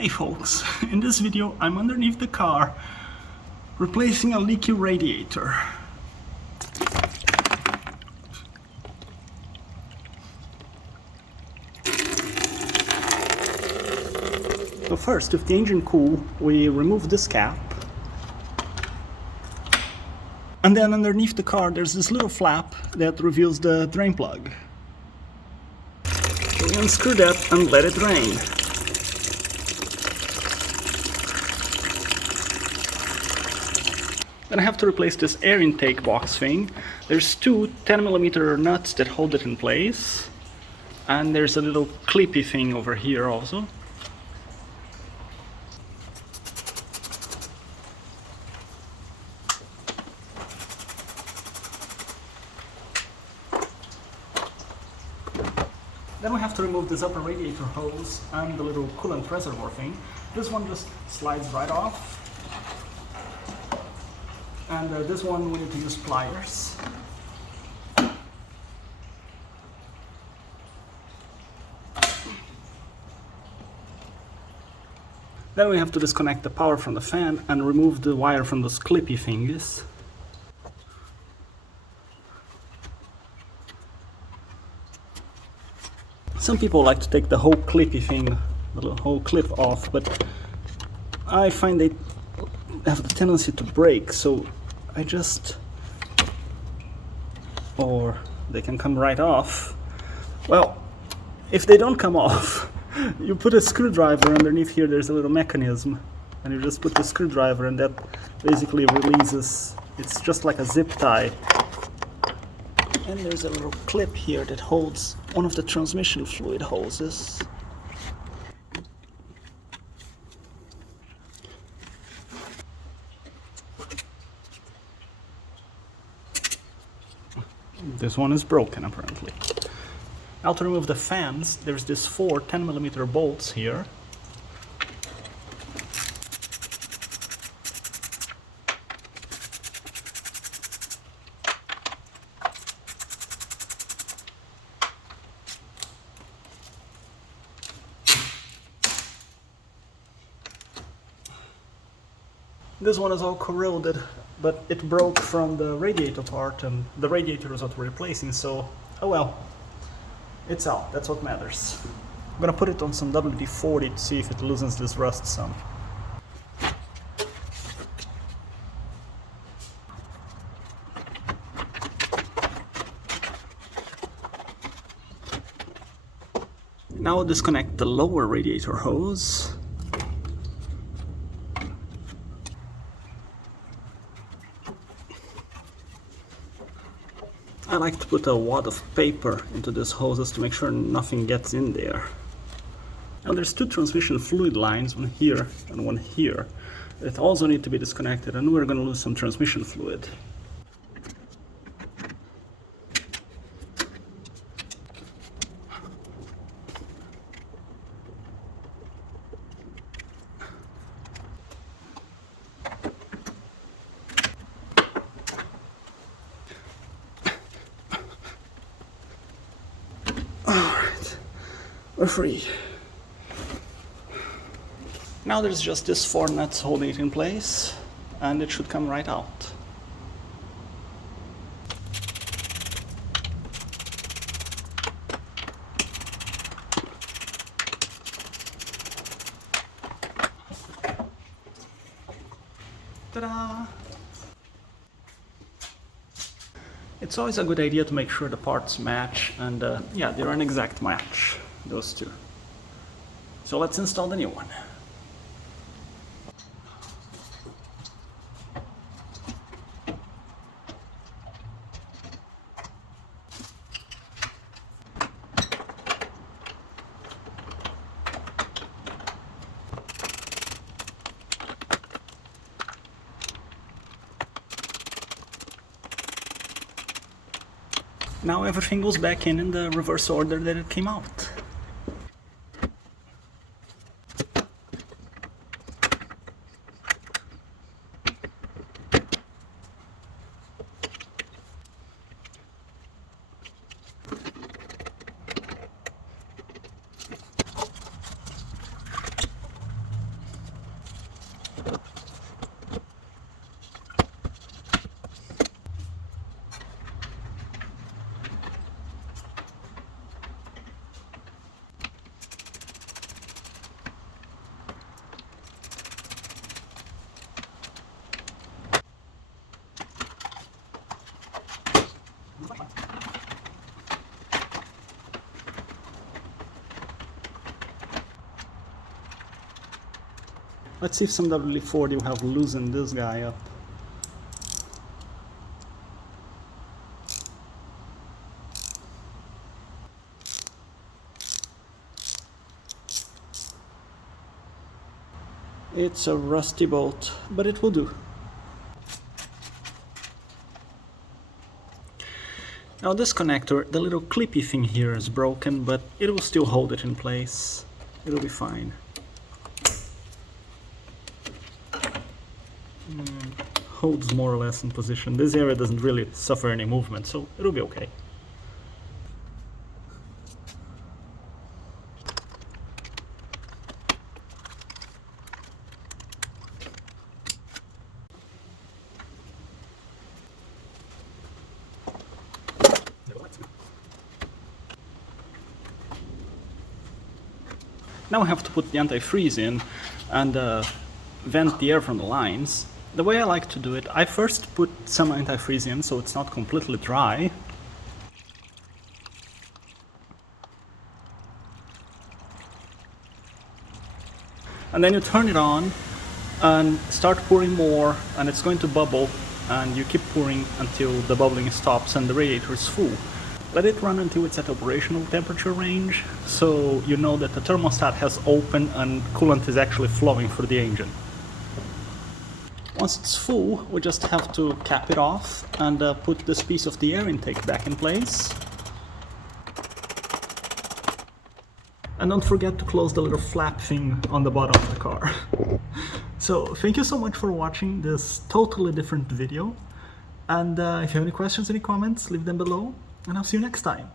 Hey folks, in this video I'm underneath the car replacing a leaky radiator. So first, with the engine cool, we remove this cap. And then underneath the car there's this little flap that reveals the drain plug. So we unscrew that and let it drain. Then I have to replace this air intake box thing. There's two 10mm nuts that hold it in place. And there's a little clippy thing over here also. Then we have to remove this upper radiator hose and the little coolant reservoir thing. This one just slides right off. And this one we need to use pliers. Then we have to disconnect the power from the fan and remove the wire from those clippy thingies. Some people like to take the whole clippy thing, the whole clip off, but I find they have the tendency to break, so I just... or they can come right off. Well, if they don't come off, you put a screwdriver underneath here, there's a little mechanism, and you just put the screwdriver and that basically releases. It's just like a zip tie. And there's a little clip here that holds one of the transmission fluid hoses. This one is broken apparently. Now to remove the fans, there's this 4 10mm bolts here. This one is all corroded, but it broke from the radiator part, and the radiator is what we're replacing, so oh well, it's out, that's what matters. I'm gonna put it on some WD-40 to see if it loosens this rust some. Now I'll disconnect the lower radiator hose. I like to put a wad of paper into these hoses to make sure nothing gets in there. Now there's 2 transmission fluid lines, one here and one here, that also need to be disconnected, and we're going to lose some transmission fluid. We're free. Now there's just this 4 nuts holding it in place, and it should come right out. Ta-da! It's always a good idea to make sure the parts match, and yeah, they're an exact match. Those two. So let's install the new one. Now everything goes back in the reverse order that it came out. Let's see if some WD-40 will have loosened this guy up. It's a rusty bolt, but it will do. Now this connector, the little clippy thing here is broken, but it will still hold it in place. It'll be fine. Holds more or less in position. This area doesn't really suffer any movement, so it'll be okay. Now I have to put the antifreeze in and vent the air from the lines. The way I like to do it, I first put some antifreeze in so it's not completely dry. And then you turn it on and start pouring more, and it's going to bubble, and you keep pouring until the bubbling stops and the radiator is full. Let it run until it's at operational temperature range, so you know that the thermostat has opened and coolant is actually flowing through the engine. Once it's full, we just have to cap it off and put this piece of the air intake back in place. And don't forget to close the little flap thing on the bottom of the car. So, thank you so much for watching this totally different video. And if you have any questions, any comments, leave them below. And I'll see you next time.